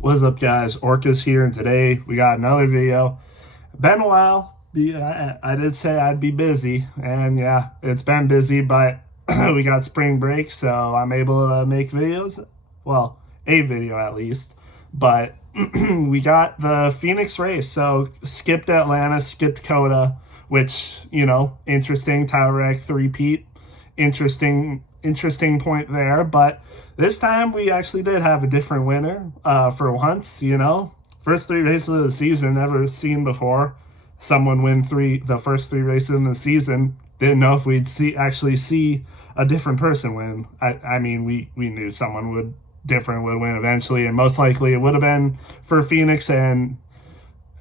What's up, guys? Orcas here, and today we got another video. Been a while. I did say I'd be busy, and yeah, it's been busy, but we got spring break, so I'm able to make videos. Well, a video at least. But we got the Phoenix race, so skipped Atlanta, skipped Coda, which, interesting. Tyrek three-peat. Interesting point there, but this time we actually did have a different winner for once. First three races of the season, never seen before. Someone win the first three races in the season. Didn't know if we'd actually see a different person win. I mean, we knew someone would win eventually, and most likely it would have been for Phoenix, and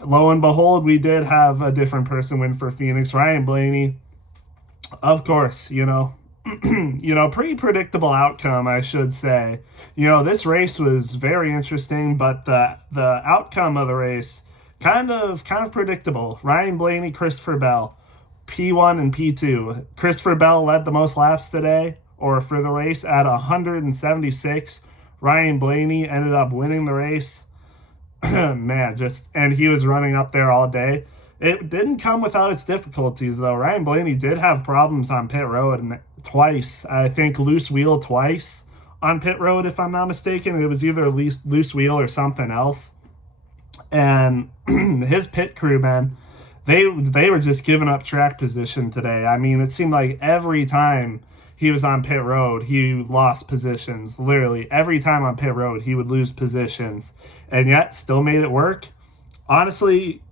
lo and behold, we did have a different person win for Phoenix. Ryan Blaney, of course, pretty predictable outcome, I should say. This race was very interesting, but the outcome of the race kind of predictable. Ryan Blaney, Christopher Bell, P1 and P2. Christopher Bell led the most laps today, or for the race, at 176. Ryan Blaney ended up winning the race. And he was running up there all day. It didn't come without its difficulties, though. Ryan Blaney did have problems on pit road twice. I think loose wheel twice on pit road, if I'm not mistaken. It was either loose wheel or something else. And his pit crew, man, they were just giving up track position today. I mean, it seemed like every time he was on pit road, he lost positions. Literally, every time on pit road, he would lose positions. And yet, still made it work. Honestly,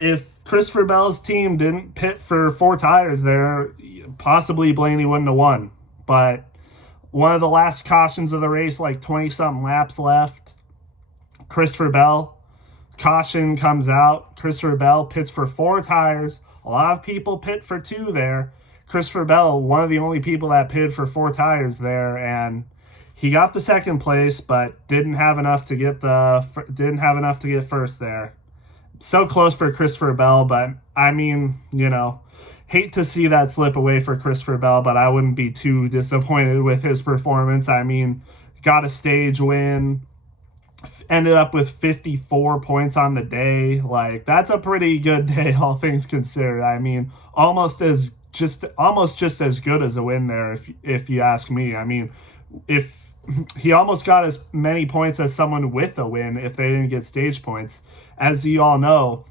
if Christopher Bell's team didn't pit for 4 tires there, possibly Blaney wouldn't have won. But one of the last cautions of the race, like 20-something laps left, Christopher Bell, caution comes out. Christopher Bell pits for 4 tires. A lot of people pit for 2 there. Christopher Bell, one of the only people that pitted for 4 tires there, and he got the second place, but didn't have enough to get first there. So close for Christopher Bell, but I mean, hate to see that slip away for Christopher Bell, but I wouldn't be too disappointed with his performance. I mean, got a stage win, ended up with 54 points on the day. Like, that's a pretty good day, all things considered. I mean, almost just as good as a win there, if you ask me. I mean, if he almost got as many points as someone with a win if they didn't get stage points. As you all know,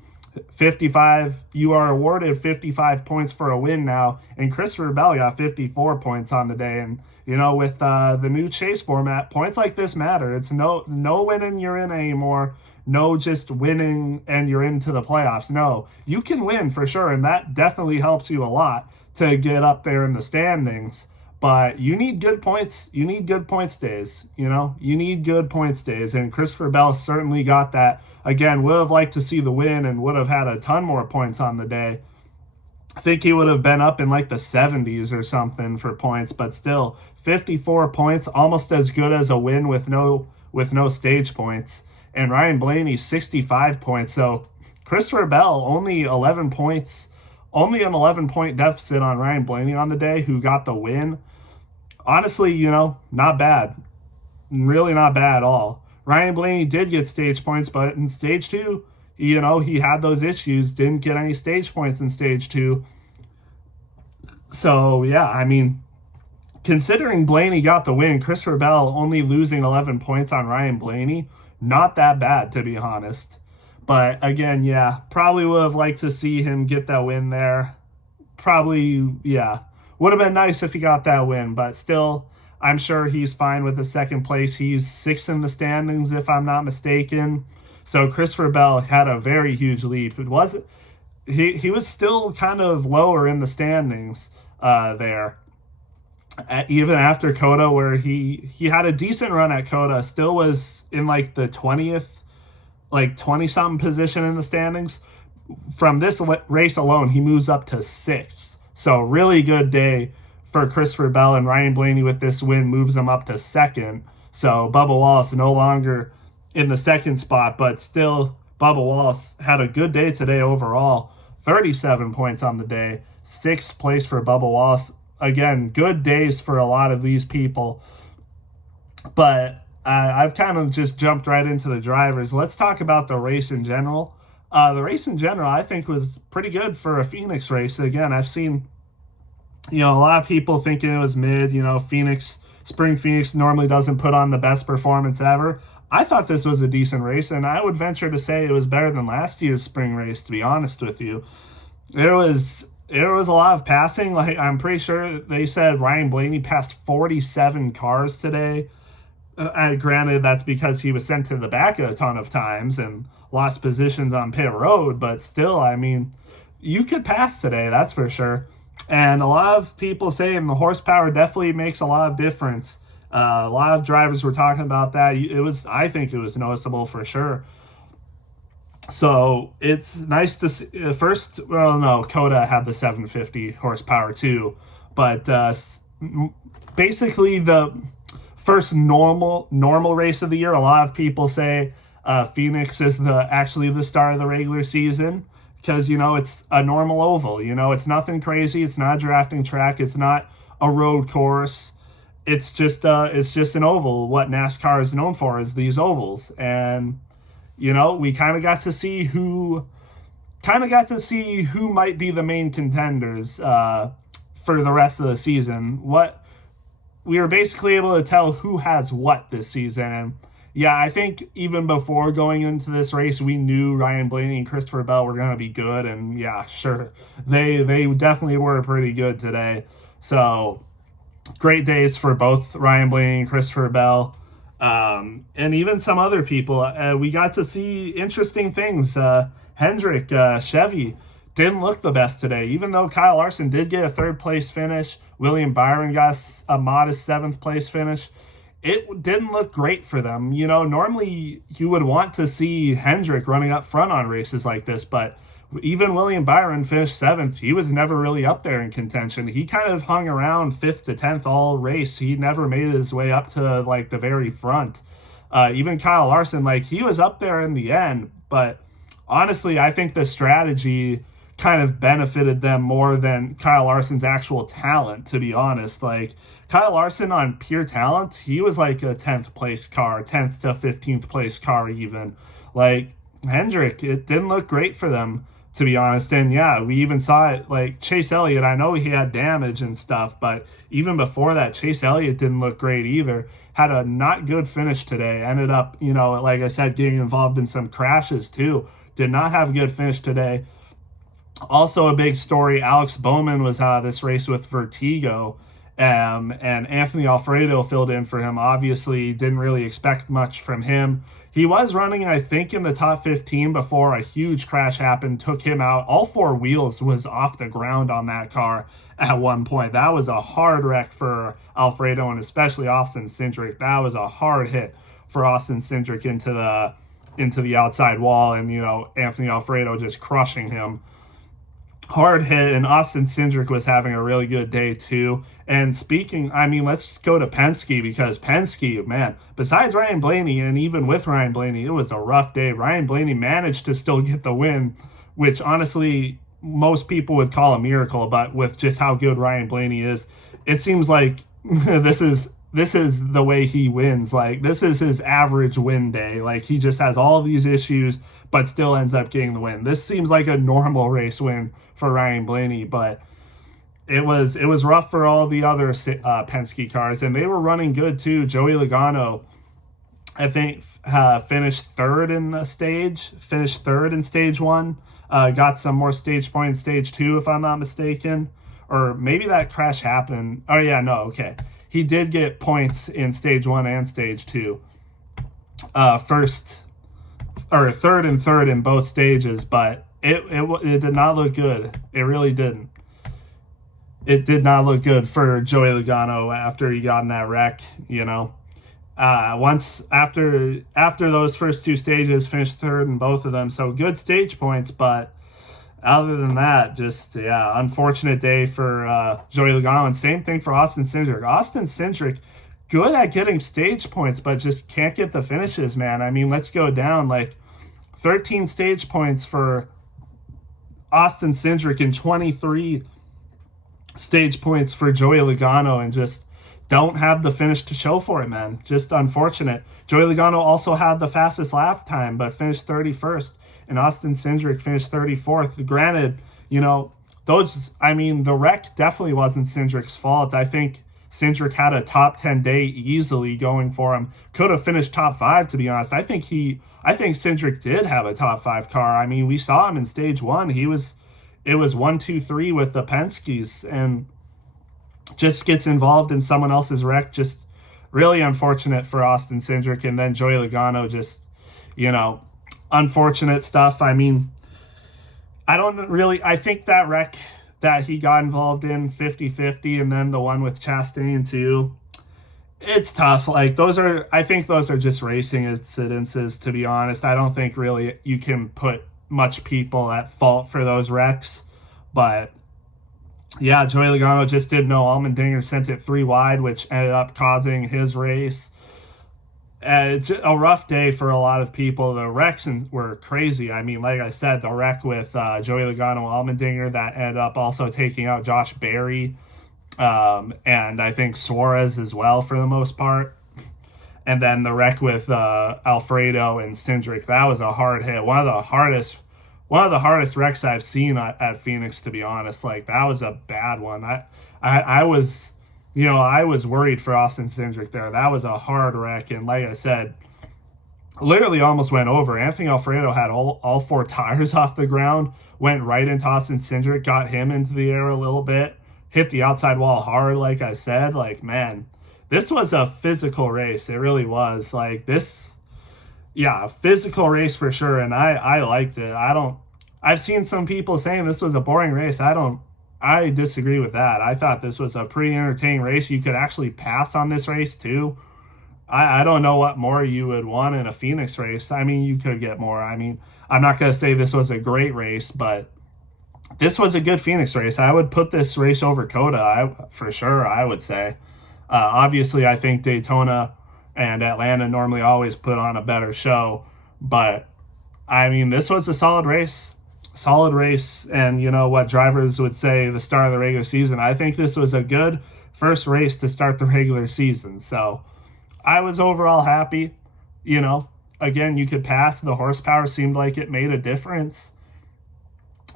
you are awarded 55 points for a win now, and Christopher Bell got 54 points on the day. And with the new chase format, points like this matter. It's no winning you're in anymore. No just winning and you're into the playoffs. No, you can win for sure, and that definitely helps you a lot to get up there in the standings. But you need good points. You need good points days. You need good points days. And Christopher Bell certainly got that. Again, would have liked to see the win and would have had a ton more points on the day. I think he would have been up in like the 70s or something for points, but still 54 points, almost as good as a win with no stage points. And Ryan Blaney, 65 points. So Christopher Bell, only 11 points. Only an 11-point deficit on Ryan Blaney on the day, who got the win. Honestly, not bad. Really not bad at all. Ryan Blaney did get stage points, but in stage 2, he had those issues. Didn't get any stage points in stage 2. So, yeah, I mean, considering Blaney got the win, Christopher Bell only losing 11 points on Ryan Blaney, not that bad, to be honest. But again, yeah, probably would have liked to see him get that win there. Probably, yeah, would have been nice if he got that win. But still, I'm sure he's fine with the second place. He's 6th in the standings, if I'm not mistaken. So Christopher Bell had a very huge leap. It wasn't. He was still kind of lower in the standings there. Even after Coda, where he had a decent run at Coda, still was in like the 20th. Like 20-something position in the standings. From this race alone, he moves up to 6th. So really good day for Christopher Bell, and Ryan Blaney with this win moves him up to 2nd. So Bubba Wallace no longer in the 2nd spot, but still Bubba Wallace had a good day today overall. 37 points on the day. 6th place for Bubba Wallace. Again, good days for a lot of these people. But I've kind of just jumped right into the drivers. Let's talk about the race in general. The race in general, I think, was pretty good for a Phoenix race. Again, I've seen, a lot of people thinking it was mid. Spring Phoenix normally doesn't put on the best performance ever. I thought this was a decent race, and I would venture to say it was better than last year's spring race, to be honest with you. There was a lot of passing. Like, I'm pretty sure they said Ryan Blaney passed 47 cars today. Granted, that's because he was sent to the back a ton of times and lost positions on pit road, but still, I mean, you could pass today, that's for sure. And a lot of people saying the horsepower definitely makes a lot of difference. A lot of drivers were talking about that. I think it was noticeable for sure. So it's nice to see. First, well, no, Coda had the 750 horsepower too, but basically the first normal race of the year. A lot of people say Phoenix is actually the start of the regular season because it's a normal oval. It's nothing crazy. It's not a drafting track. It's not a road course. It's just an oval. What NASCAR is known for is these ovals, and we kind of got to see who might be the main contenders for the rest of the season. We were basically able to tell who has what this season. And yeah, I think even before going into this race, we knew Ryan Blaney and Christopher Bell were going to be good. And yeah, sure, they definitely were pretty good today. So great days for both Ryan Blaney and Christopher Bell. And even some other people. We got to see interesting things. Hendrick, Chevy didn't look the best today, even though Kyle Larson did get a third place finish. William Byron got a modest seventh place finish. It didn't look great for them. Normally you would want to see Hendrick running up front on races like this, but even William Byron finished seventh. He was never really up there in contention. He kind of hung around 5th to 10th all race. He never made his way up to like the very front. Even Kyle Larson, he was up there in the end, but honestly, I think the strategy kind of benefited them more than Kyle Larson's actual talent, to be honest. Kyle Larson on pure talent, he was like a 10th place car, 10th to 15th place car even. Hendrick, it didn't look great for them, to be honest. And yeah, we even saw it, Chase Elliott, I know he had damage and stuff, but even before that, Chase Elliott didn't look great either. Had a not good finish today. Ended up, like I said, getting involved in some crashes too. Did not have a good finish today. Also a big story, Alex Bowman was out of this race with vertigo, and Anthony Alfredo filled in for him. Obviously, didn't really expect much from him. He was running, I think, in the top 15 before a huge crash happened, took him out. All four wheels was off the ground on that car at one point. That was a hard wreck for Alfredo, and especially Austin Cindric. That was a hard hit for Austin Cindric into the outside wall, and Anthony Alfredo just crushing him. Hard hit, and Austin Cindric was having a really good day too. And let's go to Penske, because Penske, man, besides Ryan Blaney, and even with Ryan Blaney, it was a rough day. Ryan Blaney managed to still get the win, which honestly most people would call a miracle, but with just how good Ryan Blaney is, it seems like this is the way he wins. This is his average win day. He just has all these issues, but still ends up getting the win. This seems like a normal race win for Ryan Blaney, but it was rough for all the other Penske cars, and they were running good too. Joey Logano, I think, finished third in stage one. Got some more stage points in stage two, if I'm not mistaken. Or maybe that crash happened. Oh, yeah, no, okay. He did get points in stage one and stage two. Third in both stages, but it did not look good. It really didn't. It did not look good for Joey Logano after he got in that wreck, Once after those first two stages, finished third in both of them. So good stage points, but other than that, just, yeah, unfortunate day for Joey Logano. And same thing for Austin Cindric. Austin Cindric, good at getting stage points, but just can't get the finishes, man. Let's go down. 13 stage points for Austin Cindric and 23 stage points for Joey Logano, and just don't have the finish to show for it, man. Just unfortunate. Joey Logano also had the fastest lap time, but finished 31st, and Austin Cindric finished 34th. Granted, the wreck definitely wasn't Cindric's fault. I think Cindric had a top 10 day easily going for him. Could have finished top 5, to be honest. I think Cindric did have a top 5 car. I mean, we saw him in stage 1. It was 1, 2, 3 with the Penske's, and just gets involved in someone else's wreck. Just really unfortunate for Austin Cindric. And then Joey Logano, just, unfortunate stuff. I mean, I think that wreck that he got involved in, 50-50, and then the one with Chastain too, it's tough. Like, I think those are just racing incidences, to be honest. I don't think really you can put much people at fault for those wrecks. But yeah, Joey Logano just didn't know Allmendinger sent it 3 wide, which ended up causing his race. It's a rough day for a lot of people. The wrecks were crazy. I mean, like I said, the wreck with Joey Logano Allmendinger that ended up also taking out Josh Berry, and I think Suarez as well for the most part. And then the wreck with Alfredo and Cindric, that was a hard hit. One of the hardest wrecks I've seen at Phoenix, to be honest. Like, that was a bad one. I was worried for Austin Cindric there. That was a hard wreck, and like I said, literally almost went over. Anthony Alfredo had all 4 tires off the ground, went right into Austin Cindric, got him into the air a little bit, hit the outside wall hard, like I said. Like, man, this was a physical race. It really was. Like, a physical race for sure, and I liked it. I've seen some people saying this was a boring race. I disagree with that. I thought this was a pretty entertaining race. You could actually pass on this race too. I don't know what more you would want in a Phoenix race. I mean, you could get more. I mean, I'm not going to say this was a great race, but this was a good Phoenix race. I would put this race over COTA, for sure, I would say. Obviously, I think Daytona and Atlanta normally always put on a better show, but I mean, this was a solid race. And you know what drivers would say, the start of the regular season. I think this was a good first race to start the regular season. So I was overall happy. Again, you could pass. The horsepower seemed like it made a difference.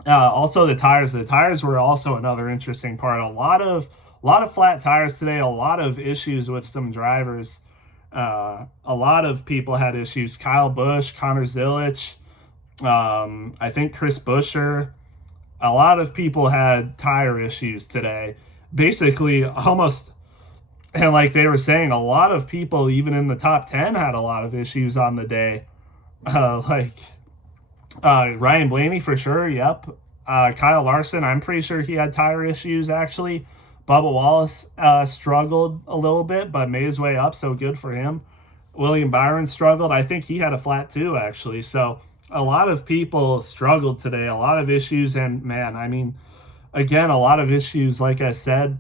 Also, the tires. The tires were also another interesting part. A lot of flat tires today. A lot of issues with some drivers. A lot of people had issues. Kyle Busch, Connor Zilisch, I think Chris Buescher. A lot of people had tire issues today. Basically, almost, and like they were saying, a lot of people, even in the top 10, had a lot of issues on the day. Ryan Blaney for sure, yep. Kyle Larson, I'm pretty sure he had tire issues, actually. Bubba Wallace struggled a little bit, but made his way up, so good for him. William Byron struggled. I think he had a flat too, actually. So a lot of people struggled today, a lot of issues, and man, I mean, again, a lot of issues, like I said,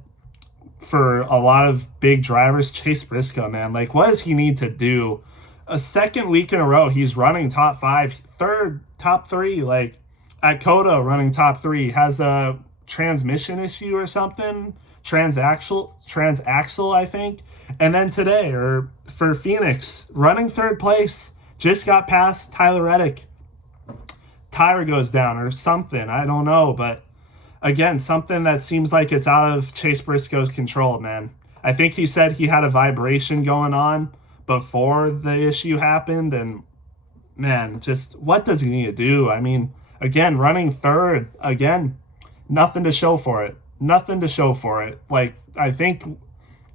for a lot of big drivers. Chase Briscoe, man, like, what does he need to do? A second week in a row, he's running top 5, top 3, like at COTA running top 3, has a transmission issue or something, transaxle, I think. And then today, or for Phoenix, running 3rd place, just got past Tyler Reddick. Tire goes down or something, I don't know, but again, something that seems like it's out of Chase Briscoe's control, man. I think he said he had a vibration going on before the issue happened, and man, just what does he need to do? I mean, again, running 3rd, again, nothing to show for it. Like, I think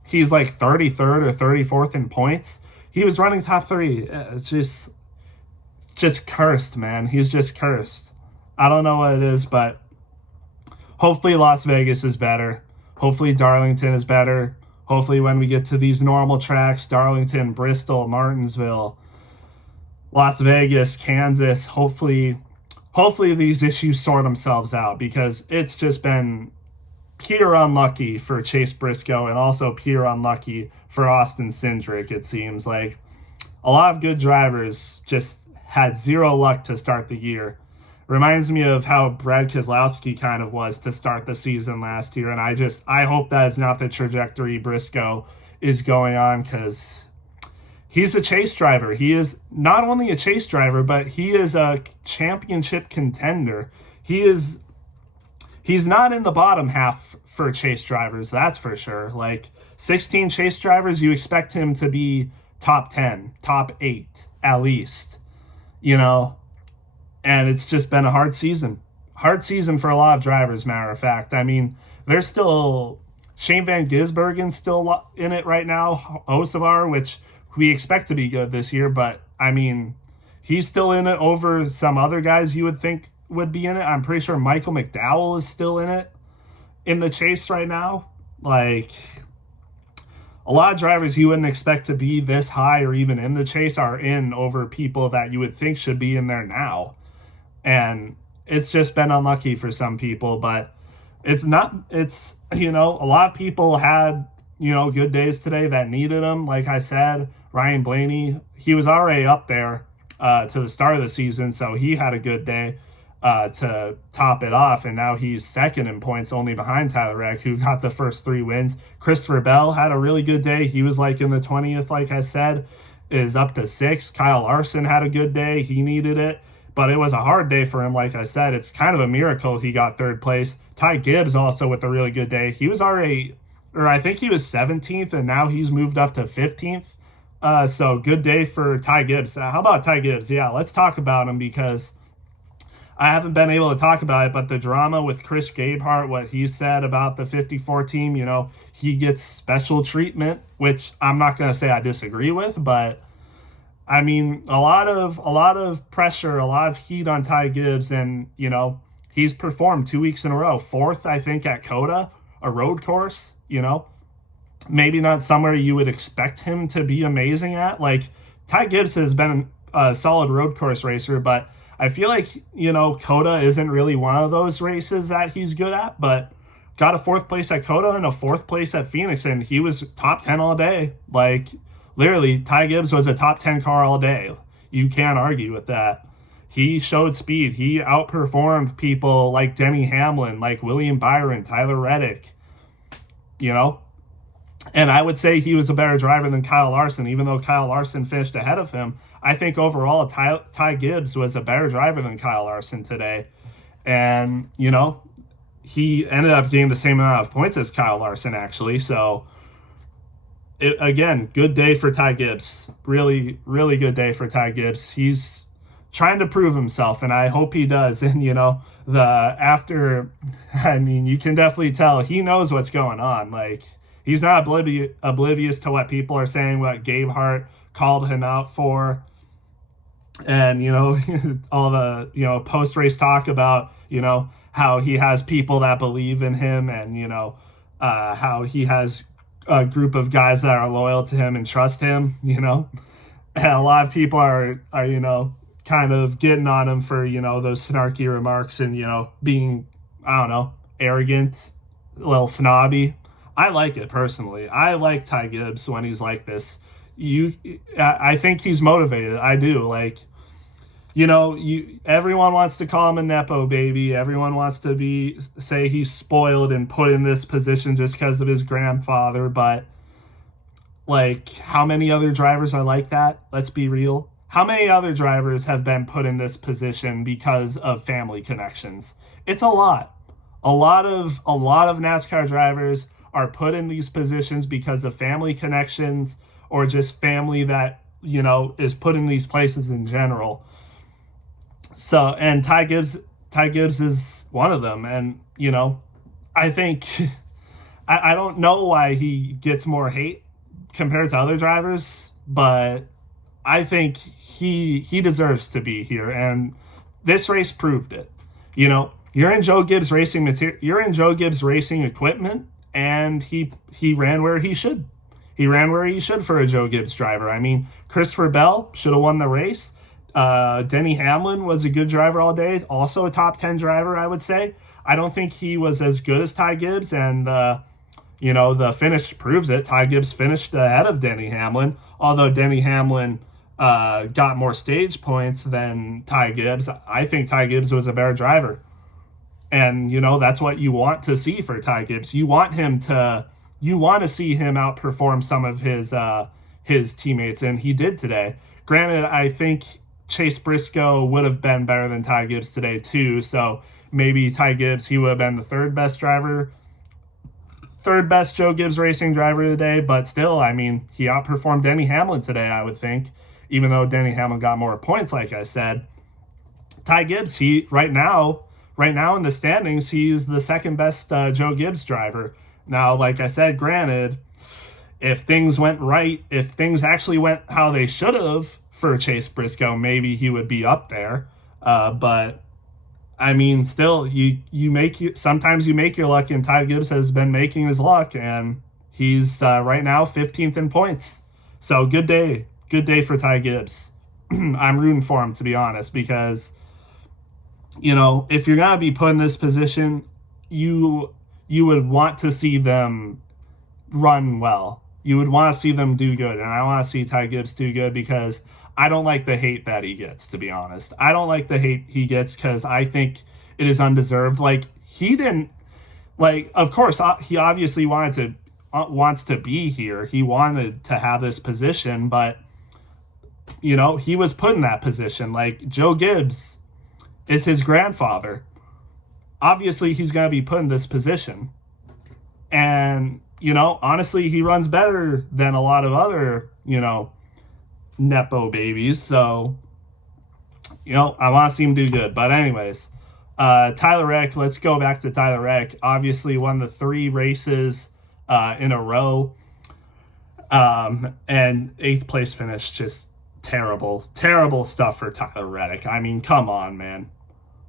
he's like 33rd or 34th in points. He was running top 3. It's just cursed, man. He's just cursed. I don't know what it is, but hopefully Las Vegas is better. Hopefully Darlington is better. Hopefully when we get to these normal tracks, Darlington, Bristol, Martinsville, Las Vegas, Kansas, hopefully these issues sort themselves out, because it's just been pure unlucky for Chase Briscoe and also pure unlucky for Austin Cindric. It seems like a lot of good drivers just had zero luck to start the year. Reminds me of how Brad Keselowski kind of was to start the season last year, and I hope that is not the trajectory Briscoe is going on, because he's a chase driver. He is not only a chase driver, but he is a championship contender. He's not in the bottom half for chase drivers, that's for sure. Like 16 chase drivers, you expect him to be top 10, top 8 at least, you know. And it's just been a hard season. Hard season for a lot of drivers, matter of fact. I mean, there's still Shane Van Gisbergen's still in it right now, Osavar, which we expect to be good this year, but I mean, he's still in it over some other guys you would think would be in it. I'm pretty sure Michael McDowell is still in it in the chase right now. Like, a lot of drivers you wouldn't expect to be this high or even in the chase are in over people that you would think should be in there now. And it's just been unlucky for some people, but it's, you know, a lot of people had, you know, good days today that needed them. Like I said, Ryan Blaney, he was already up there to the start of the season, so he had a good day to top it off, and now he's second in points, only behind Tyler Reddick, who got the first 3 wins. Christopher Bell had a really good day. He was like in the 20th, like I said, is up to 6th. Kyle Larson had a good day. He needed it, but it was a hard day for him. Like I said, it's kind of a miracle he got 3rd place. Ty Gibbs also with a really good day. He was already, or I think he was 17th, and now he's moved up to 15th. So good day for Ty Gibbs. How about Ty Gibbs? Yeah, let's talk about him, because I haven't been able to talk about it, but the drama with Chris Gabehart, what he said about the 54 team, you know, he gets special treatment, which I'm not going to say I disagree with, but I mean, a lot of pressure, a lot of heat on Ty Gibbs, and, you know, he's performed 2 weeks in a row. 4th, I think, at COTA, a road course, you know, maybe not somewhere you would expect him to be amazing at. Like, Ty Gibbs has been a solid road course racer, but I feel like, you know, COTA isn't really one of those races that he's good at, but got a 4th place at COTA and a 4th place at Phoenix, and he was top 10 all day. Like, literally, Ty Gibbs was a top 10 car all day. You can't argue with that. He showed speed. He outperformed people like Denny Hamlin, like William Byron, Tyler Reddick, you know. And I would say he was a better driver than Kyle Larson, even though Kyle Larson finished ahead of him. I think overall Ty Gibbs was a better driver than Kyle Larson today. And, you know, he ended up getting the same amount of points as Kyle Larson, actually. So, again, good day for Ty Gibbs. Really, really good day for Ty Gibbs. He's trying to prove himself, and I hope he does. And, you know, I mean, you can definitely tell he knows what's going on. Like, he's not oblivious to what people are saying, what Gabehart called him out for. And, you know, all the, you know, post-race talk about, you know, how he has people that believe in him, and, you know, how he has a group of guys that are loyal to him and trust him, you know. And a lot of people are, you know, kind of getting on him for, you know, those snarky remarks and, you know, being, I don't know, arrogant, a little snobby. I like it personally. I like Ty Gibbs when he's like this. I think he's motivated. I do. Like, you know, everyone wants to call him a nepo baby. Everyone wants to say he's spoiled and put in this position just because of his grandfather. But, like, how many other drivers are like that? Let's be real. How many other drivers have been put in this position because of family connections? It's a lot. A lot of NASCAR drivers are put in these positions because of family connections, or just family that, you know, is put in these places in general. So, and Ty Gibbs is one of them. And, you know, I think, I don't know why he gets more hate compared to other drivers, but I think he deserves to be here. And this race proved it. You know, you're in Joe Gibbs racing equipment, and he ran where he should. He ran where he should for a Joe Gibbs driver. I mean, Christopher Bell should have won the race. Denny Hamlin was a good driver all day, also a top 10 driver, I would say. I don't think he was as good as Ty Gibbs, and you know, the finish proves it. Ty Gibbs finished ahead of Denny Hamlin, although Denny Hamlin got more stage points than Ty Gibbs. I think Ty Gibbs was a better driver. And, you know, that's what you want to see for Ty Gibbs. You want him to you want to see him outperform some of his teammates, and he did today. Granted, I think Chase Briscoe would have been better than Ty Gibbs today too, so maybe Ty Gibbs, he would have been the third best Joe Gibbs Racing driver today, but still, I mean, he outperformed Denny Hamlin today, I would think, even though Denny Hamlin got more points, like I said. Ty Gibbs, he right now in the standings, he's the second best Joe Gibbs driver. Now, like I said, granted, if things went right, if things actually went how they should have for Chase Briscoe, maybe he would be up there. But I mean, still, sometimes you make your luck, and Ty Gibbs has been making his luck, and he's right now 15th in points. So good day for Ty Gibbs. I'm rooting for him, to be honest, because if you're gonna be put in this position, you would want to see them run well. You would want to see them do good, and I want to see Ty Gibbs do good because I don't like the hate that he gets, to be honest. I don't like the hate he gets because I think it is undeserved. Of course, he obviously wants to be here. He wanted to have this position, but, he was put in that position. Like, Joe Gibbs is his grandfather. Obviously, he's going to be put in this position. And, honestly, he runs better than a lot of other, Nepo babies. So, I want to see him do good. But anyways, Tyler Reddick, let's go back to Tyler Reddick. Obviously won the 3 races in a row. And 8th place finish, just terrible stuff for Tyler Reddick. I mean, come on, man.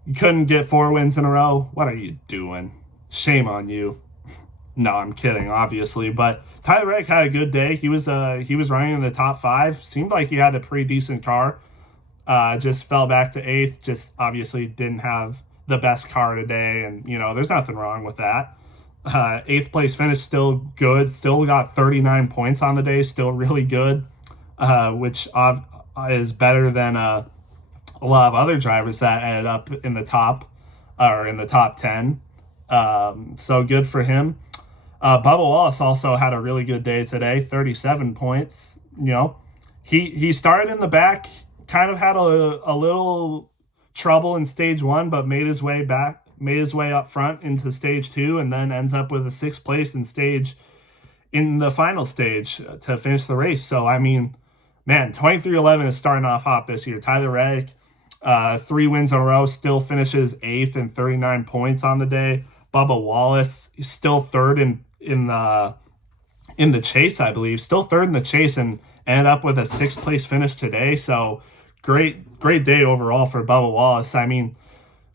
You couldn't get 4 wins in a row? What are you doing? Shame on you. No, I'm kidding, obviously. But Tyler Reddick had a good day. He was running in the top 5. Seemed like he had a pretty decent car. Just fell back to 8th. Just obviously didn't have the best car today. And, there's nothing wrong with that. 8th place finish, still good. Still got 39 points on the day. Still really good, which is better than a lot of other drivers that ended up in the top 10. So good for him. Bubba Wallace also had a really good day today, 37 points. He started in the back, kind of had a little trouble in stage 1, but made his way up front into stage 2, and then ends up with a 6th place in the final stage to finish the race. So, I mean, man, 23XI is starting off hot this year. Tyler Reddick, 3 wins in a row, still finishes 8th and 39 points on the day. Bubba Wallace is still 3rd in the chase, I believe. Still 3rd in the chase and ended up with a 6th place finish today. So great day overall for Bubba Wallace. I mean,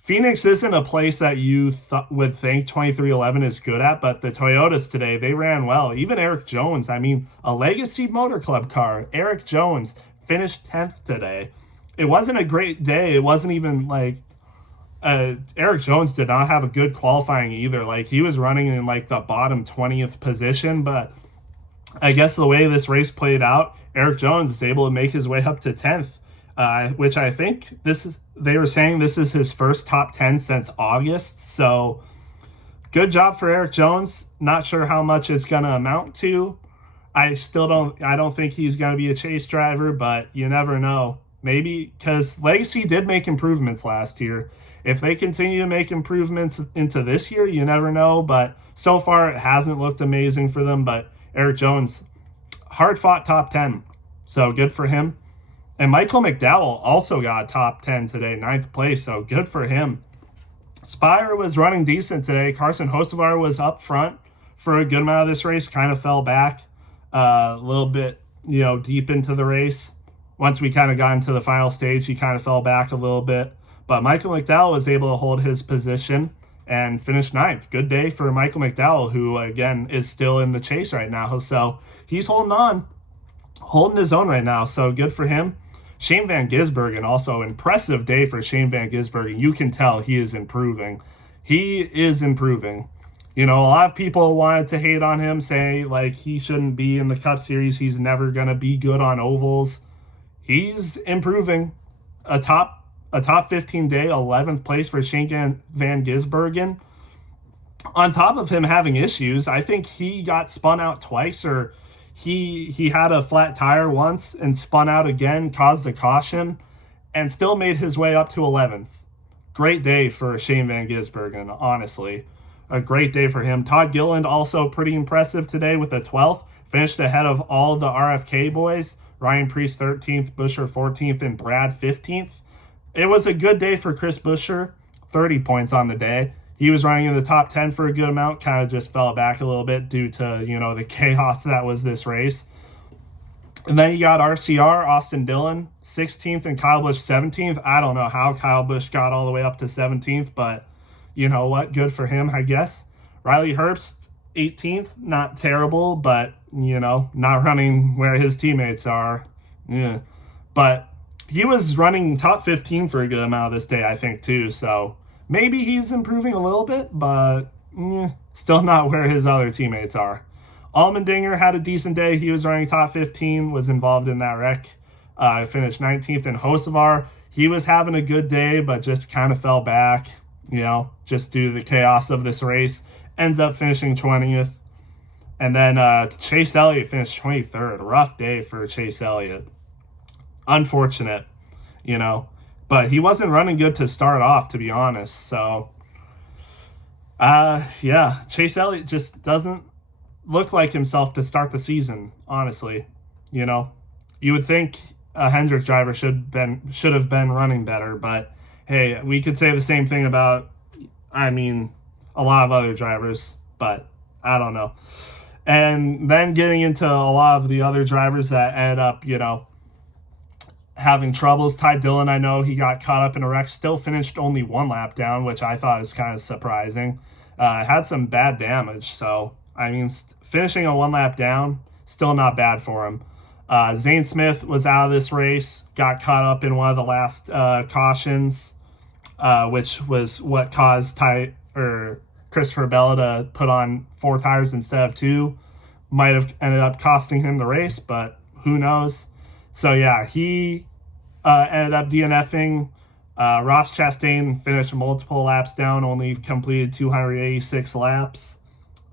Phoenix isn't a place that you would think 23XI is good at, but the Toyotas today, they ran well. Even Eric Jones, I mean, a Legacy Motor Club car, Eric Jones, finished 10th today. It wasn't a great day. It wasn't even like Eric Jones did not have a good qualifying either. Like, he was running in like the bottom 20th position, but I guess the way this race played out, Eric Jones is able to make his way up to 10th, which I think they were saying this is his first top 10 since August. So good job for Eric Jones. Not sure how much it's going to amount to. I don't think he's going to be a chase driver, but you never know. Maybe, because Legacy did make improvements last year. If they continue to make improvements into this year, you never know. But so far, it hasn't looked amazing for them. But Eric Jones, hard-fought top 10. So good for him. And Michael McDowell also got top 10 today, 9th place. So good for him. Spire was running decent today. Carson Hocevar was up front for a good amount of this race. Kind of fell back a little bit, deep into the race. Once we kind of got into the final stage, he kind of fell back a little bit. But Michael McDowell was able to hold his position and finish 9th. Good day for Michael McDowell, who, again, is still in the chase right now. So he's holding his own right now. So good for him. Shane Van Gisbergen, also impressive day for Shane Van Gisbergen. You can tell he is improving. He is improving. A lot of people wanted to hate on him, say, like, he shouldn't be in the Cup Series. He's never going to be good on ovals. He's improving. A top 15 day, 11th place for Shane Van Gisbergen. on top of him having issues, I think he got spun out twice, or he had a flat tire once and spun out again, caused a caution, and still made his way up to 11th. Great day for Shane Van Gisbergen, honestly. A great day for him. Todd Gilliland also pretty impressive today with a 12th. Finished ahead of all the RFK boys. Ryan Preece 13th, Buescher 14th, and Brad 15th. It was a good day for Chris Buescher. 30 points on the day. He was running in the top 10 for a good amount, kind of just fell back a little bit due to, the chaos that was this race. And then you got RCR, Austin Dillon, 16th, and Kyle Busch 17th. I don't know how Kyle Busch got all the way up to 17th, but you know what? Good for him, I guess. Riley Herbst, 18th. Not terrible, but, not running where his teammates are. Yeah. But he was running top 15 for a good amount of this day, I think, too. So maybe he's improving a little bit, but still not where his other teammates are. Allmendinger had a decent day. He was running top 15, was involved in that wreck. Finished 19th. And Hocevar, he was having a good day, but just kind of fell back, just due to the chaos of this race. Ends up finishing 20th. And then Chase Elliott finished 23rd. Rough day for Chase Elliott. Unfortunate, But he wasn't running good to start off, to be honest. So, Chase Elliott just doesn't look like himself to start the season, honestly. You would think a Hendrick driver should have been running better, but hey, we could say the same thing about, a lot of other drivers, but I don't know. And then getting into a lot of the other drivers that ended up, having troubles. Ty Dillon, I know he got caught up in a wreck, still finished only one lap down, which I thought was kind of surprising. Had some bad damage, so finishing a one lap down, still not bad for him. Zane Smith was out of this race, got caught up in one of the last cautions, which was what caused Christopher Bella to put on 4 tires instead of 2. Might have ended up costing him the race, but who knows? So yeah, he ended up DNFing. Ross Chastain finished multiple laps down, only completed 286 laps.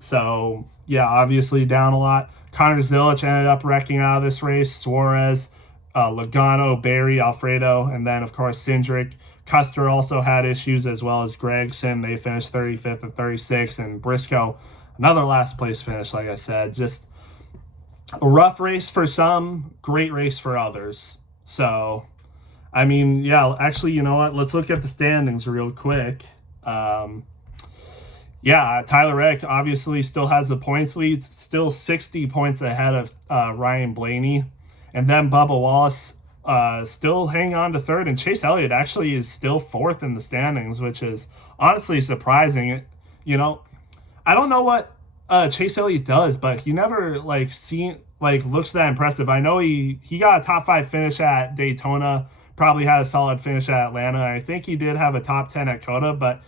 So yeah, obviously down a lot. Connor Zilic ended up wrecking out of this race. Suarez, Logano, Barry, Alfredo, and then of course Cindric. Custer also had issues, as well as Gregson. They finished 35th and 36th, and Briscoe, another last place finish, like I said. Just a rough race for some, great race for others. So, actually, you know what? Let's look at the standings real quick. Tyler Reddick obviously still has the points lead, still 60 points ahead of Ryan Blaney. And then Bubba Wallace still hanging on to third, and Chase Elliott actually is still fourth in the standings, which is honestly surprising. I don't know what Chase Elliott does, but he never looks that impressive. I know he got a top 5 finish at Daytona, probably had a solid finish at Atlanta. I think he did have a top 10 at COTA, but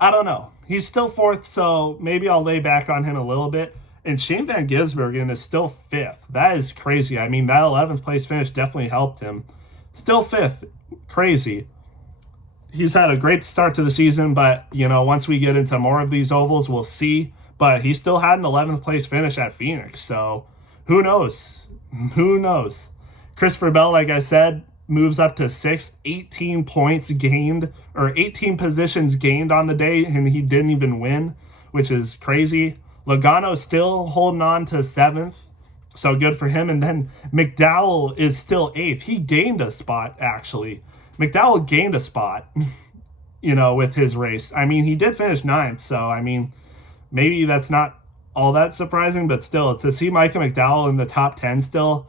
I don't know. He's still fourth, so maybe I'll lay back on him a little bit. And Shane Van Gisbergen is still 5th. That is crazy. That 11th place finish definitely helped him. Still 5th. Crazy. He's had a great start to the season, but, once we get into more of these ovals, we'll see. But he still had an 11th place finish at Phoenix, so who knows? Who knows? Christopher Bell, like I said, moves up to 6th, 18 points gained, or 18 positions gained on the day, and he didn't even win, which is crazy. Logano still holding on to 7th, so good for him. And then McDowell is still 8th. He gained a spot, actually. McDowell gained a spot, with his race. He did finish 9th, so, maybe that's not all that surprising, but still, to see Micah McDowell in the top 10 still,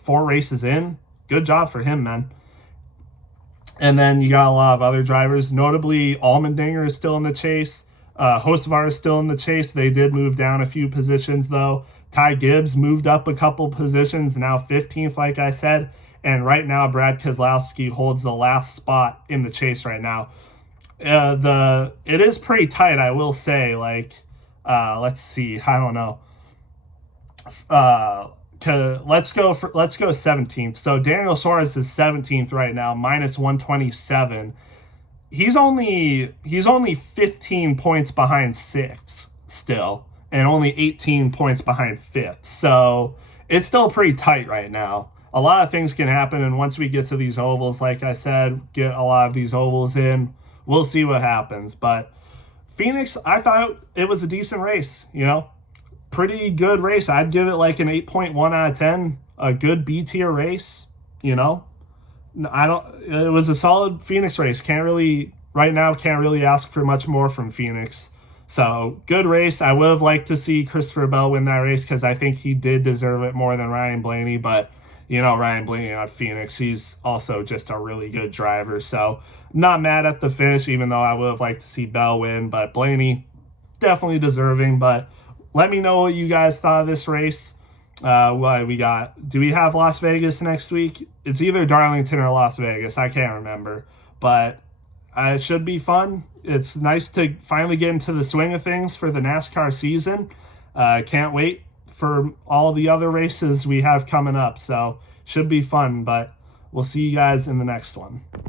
4 races in, good job for him, man. And then you got a lot of other drivers, notably Allmendinger is still in the chase. Hocevar is still in the chase. They did move down a few positions, though. Ty Gibbs moved up a couple positions, now 15th, like I said. And right now, Brad Keselowski holds the last spot in the chase right now. It is pretty tight, I will say. Let's see. I don't know. Let's go 17th. So Daniel Suarez is 17th right now, minus 127. he's only 15 points behind sixth still, and only 18 points behind fifth. So it's still pretty tight right now. A lot of things can happen, and once we get to these ovals, like I said, get a lot of these ovals in, we'll see what happens. But Phoenix, I thought it was a decent race, you know, pretty good race. I'd give it like an 8.1 out of 10, a good B tier race, you know. It was a solid Phoenix race. Can't really ask for much more from Phoenix. So good race. I would have liked to see Christopher Bell win that race because I think he did deserve it more than Ryan Blaney. But you know, Ryan Blaney on Phoenix, he's also just a really good driver. So not mad at the finish, even though I would have liked to see Bell win. But Blaney definitely deserving. But let me know what you guys thought of this race. What we got? Do we have Las Vegas next week? It's either Darlington or Las Vegas. I can't remember, but it should be fun. It's nice to finally get into the swing of things for the NASCAR season. Can't wait for all the other races we have coming up. So should be fun, but we'll see you guys in the next one.